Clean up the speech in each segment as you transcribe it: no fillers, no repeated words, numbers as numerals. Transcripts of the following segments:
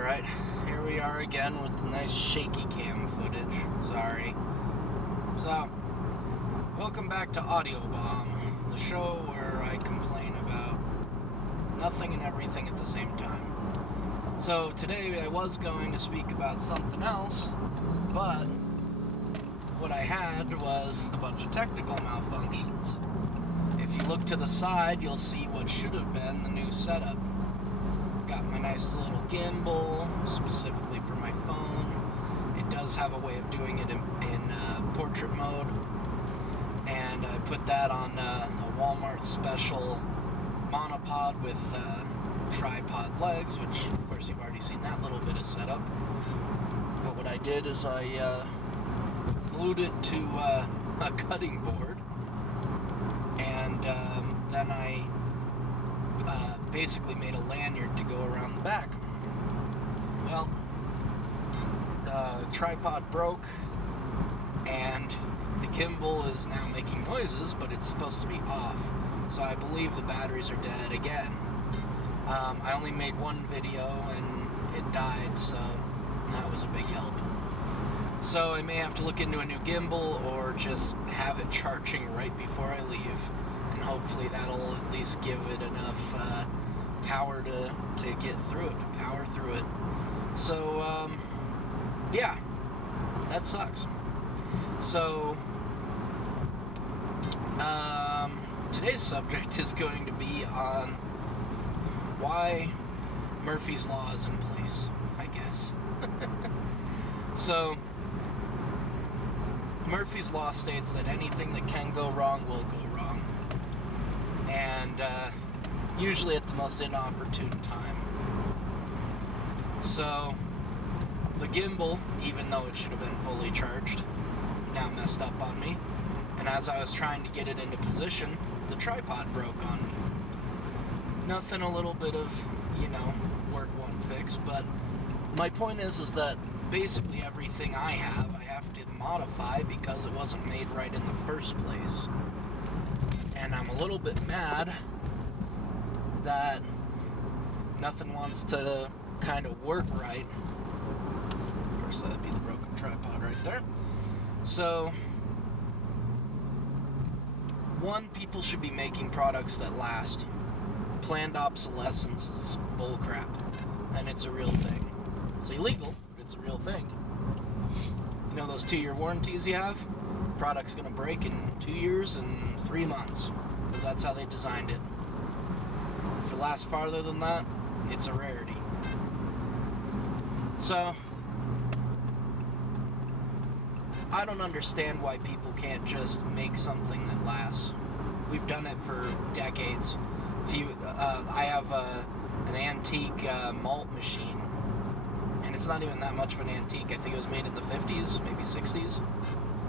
Alright, here we are again with the nice shaky cam footage. Sorry. So, welcome back to AudioBomb, the show where I complain about nothing and everything at the same time. So, today I was going to speak about something else, but what I had was a bunch of technical malfunctions. If you look to the side, you'll see what should have been the new setup. Got my nice little gimbal, specifically for my phone. It does have a way of doing it in portrait mode. And I put that on a Walmart special monopod with tripod legs, which, of course, you've already seen that little bit of setup. But what I did is I glued it to a cutting board. And then I basically made a lanyard to go around the back. Well, the tripod broke, and the gimbal is now making noises, but it's supposed to be off. So I believe the batteries are dead again. I only made one video, and it died, so that was a big help. So I may have to look into a new gimbal, or just have it charging right before I leave. And hopefully that'll at least give it enough power to get through it, to power through it. So, yeah, that sucks. So, today's subject is going to be on why Murphy's Law is in place, I guess. So, Murphy's Law states that anything that can go wrong will go wrong. And usually at the most inopportune time. So the gimbal, even though it should have been fully charged, now messed up on me. And as I was trying to get it into position, the tripod broke on me. Nothing, a little bit of, work won't fix, but my point is that basically everything I have to modify because it wasn't made right in the first place. And I'm a little bit mad that nothing wants to kind of work right. Of course, that'd be the broken tripod right there. So, one, people should be making products that last. Planned obsolescence is bullcrap, and it's a real thing. It's illegal, but it's a real thing. You know those 2-year warranties you have? Product's gonna break in 2 years and 3 months, because that's how they designed it. If it lasts farther than that, it's a rarity. So, I don't understand why people can't just make something that lasts. We've done it for decades. I have an antique malt machine, and it's not even that much of an antique. I think it was made in the 50s, maybe 60s.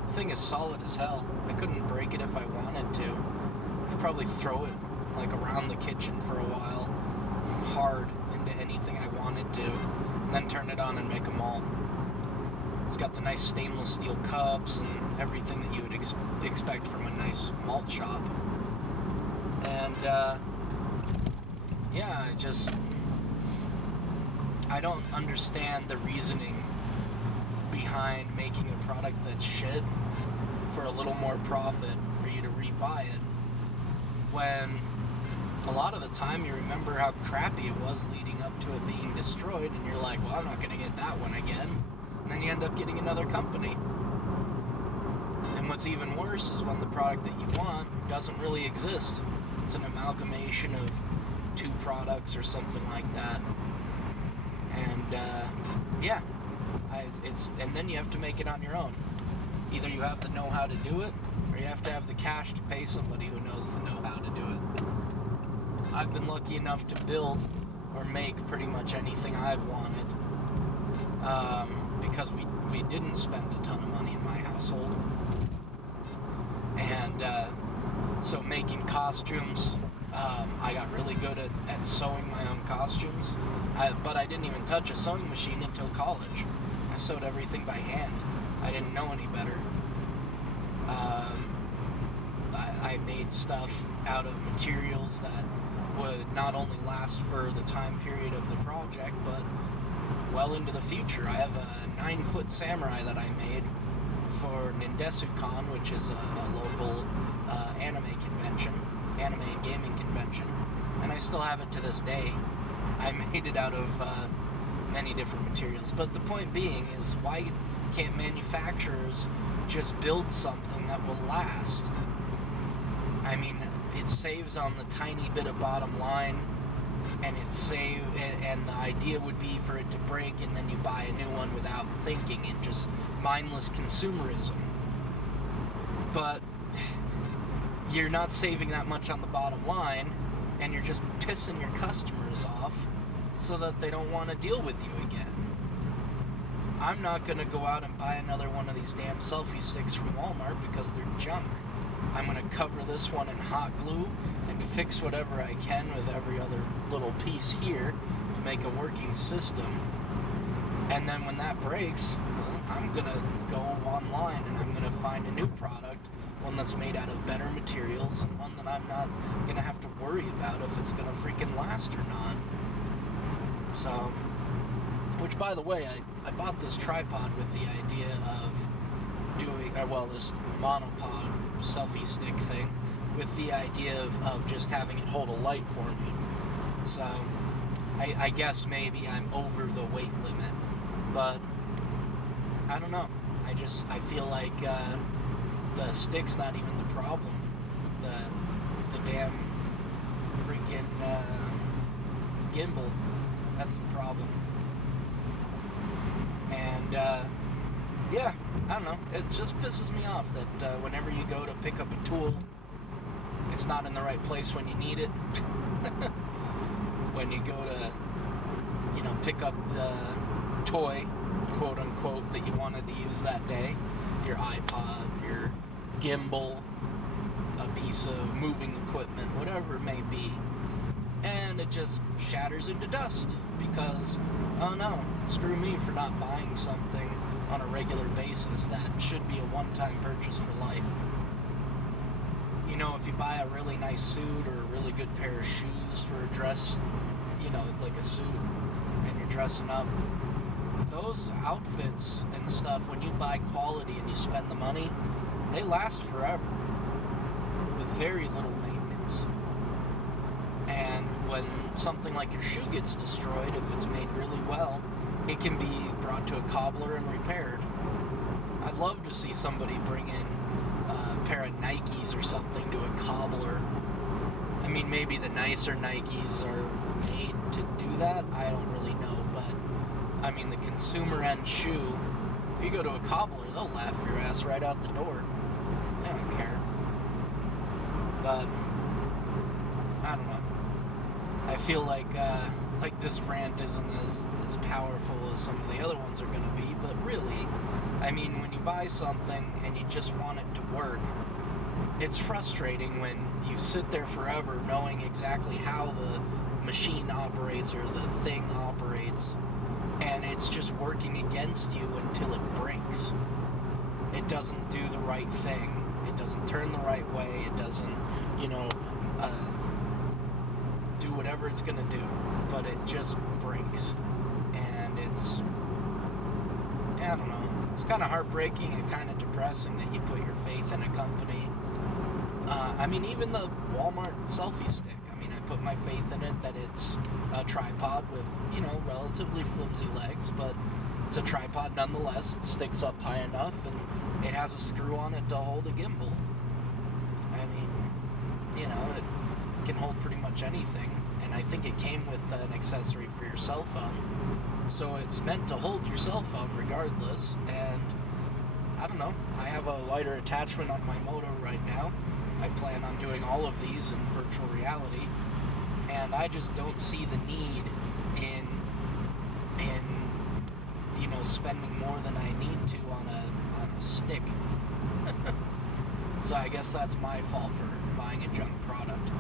The thing is solid as hell. I couldn't break it if I wanted to. I could probably throw it around the kitchen for a while, hard into anything I wanted to, and then turn it on and make a malt. It's got the nice stainless steel cups and everything that you would expect from a nice malt shop. And I don't understand the reasoning behind making a product that's shit for a little more profit for you to rebuy it, when a lot of the time you remember how crappy it was leading up to it being destroyed, and you're like, well, I'm not going to get that one again, and then you end up getting another company. And what's even worse is when the product that you want doesn't really exist. It's an amalgamation of 2 products or something like that. And and then you have to make it on your own. Either you have the know-how to do it, or you have to have the cash to pay somebody who knows the know-how to do it. I've been lucky enough to build or make pretty much anything I've wanted, because we didn't spend a ton of money in my household. And so making costumes, I got really good at sewing my own costumes, but I didn't even touch a sewing machine until college. I sewed everything by hand. I didn't know any better. I made stuff out of materials that would not only last for the time period of the project, but well into the future. I have a 9-foot samurai that I made for Nindesucon, which is a local anime and gaming convention, and I still have it to this day. I made it out of many different materials, but the point being is, why can't manufacturers just build something that will last? I mean, it saves on the tiny bit of bottom line, and and the idea would be for it to break and then you buy a new one without thinking, and just mindless consumerism. But you're not saving that much on the bottom line, and you're just pissing your customers off so that they don't want to deal with you again. I'm not going to go out and buy another one of these damn selfie sticks from Walmart because they're junk. I'm going to cover this one in hot glue and fix whatever I can with every other little piece here to make a working system. And then when that breaks, I'm going to go online and I'm going to find a new product, one that's made out of better materials, and one that I'm not going to have to worry about if it's going to freaking last or not. So, which, by the way, I bought this tripod with the idea of doing, this monopod selfie stick thing, with the idea of just having it hold a light for me. So, I guess maybe I'm over the weight limit, but I don't know. I feel like the stick's not even the problem. The damn freaking gimbal, that's the problem. And yeah, I don't know. It just pisses me off that whenever you go to pick up a tool, it's not in the right place when you need it. When you go to, pick up the toy, quote unquote, that you wanted to use that day, your iPod, your gimbal, a piece of moving equipment, whatever it may be, and it just shatters into dust because, oh no, screw me for not buying something on a regular basis that should be a one-time purchase for life. If you buy a really nice suit or a really good pair of shoes for a dress, like a suit, and you're dressing up, those outfits and stuff, when you buy quality and you spend the money, they last forever with very little maintenance. And when something like your shoe gets destroyed, if it's made really well, it can be brought to a cobbler and repaired. I'd love to see somebody bring in a pair of Nikes or something to a cobbler. I mean, maybe the nicer Nikes are made to do that. I don't really know, but I mean, the consumer end shoe, if you go to a cobbler, they'll laugh your ass right out the door. They don't care. But I don't know. I feel like this rant isn't as powerful as some of the other ones are going to be, but really, I mean, when you buy something and you just want it to work, it's frustrating when you sit there forever knowing exactly how the machine operates or the thing operates, and it's just working against you until it breaks. It doesn't do the right thing. It doesn't turn the right way. It doesn't, do whatever it's going to do, but it just breaks. And I don't know, it's kind of heartbreaking and kind of depressing that you put your faith in a company. I mean, even the Walmart selfie stick, I put my faith in it that it's a tripod with, relatively flimsy legs, but it's a tripod nonetheless. It sticks up high enough, and it has a screw on it to hold a gimbal. I mean, it can hold pretty much anything, and I think it came with an accessory for your cell phone, so it's meant to hold your cell phone regardless. And I don't know, I have a lighter attachment on my Moto right now. I plan on doing all of these in virtual reality, and I just don't see the need in spending more than I need to on a stick. So I guess that's my fault for buying a junk product.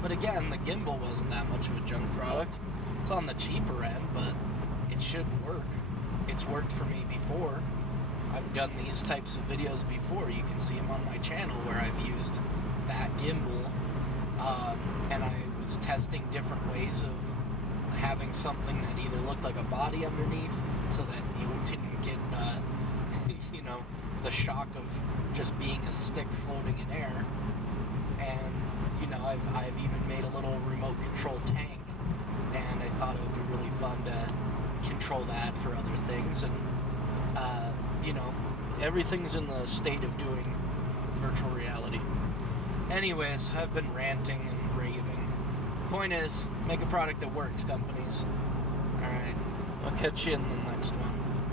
But again, the gimbal wasn't that much of a junk product. It's on the cheaper end, but it should work. It's worked for me before. I've done these types of videos before. You can see them on my channel where I've used that gimbal, and I was testing different ways of having having something that either looked like a body underneath so that you didn't get, the shock of just being a stick floating in air. And, I've even made a little remote control tank, and I thought it would be really fun to control that for other things. And, everything's in the state of doing virtual reality. Anyways, I've been ranting and raving. Point is, make a product that works, companies. Alright, I'll catch you in the next one.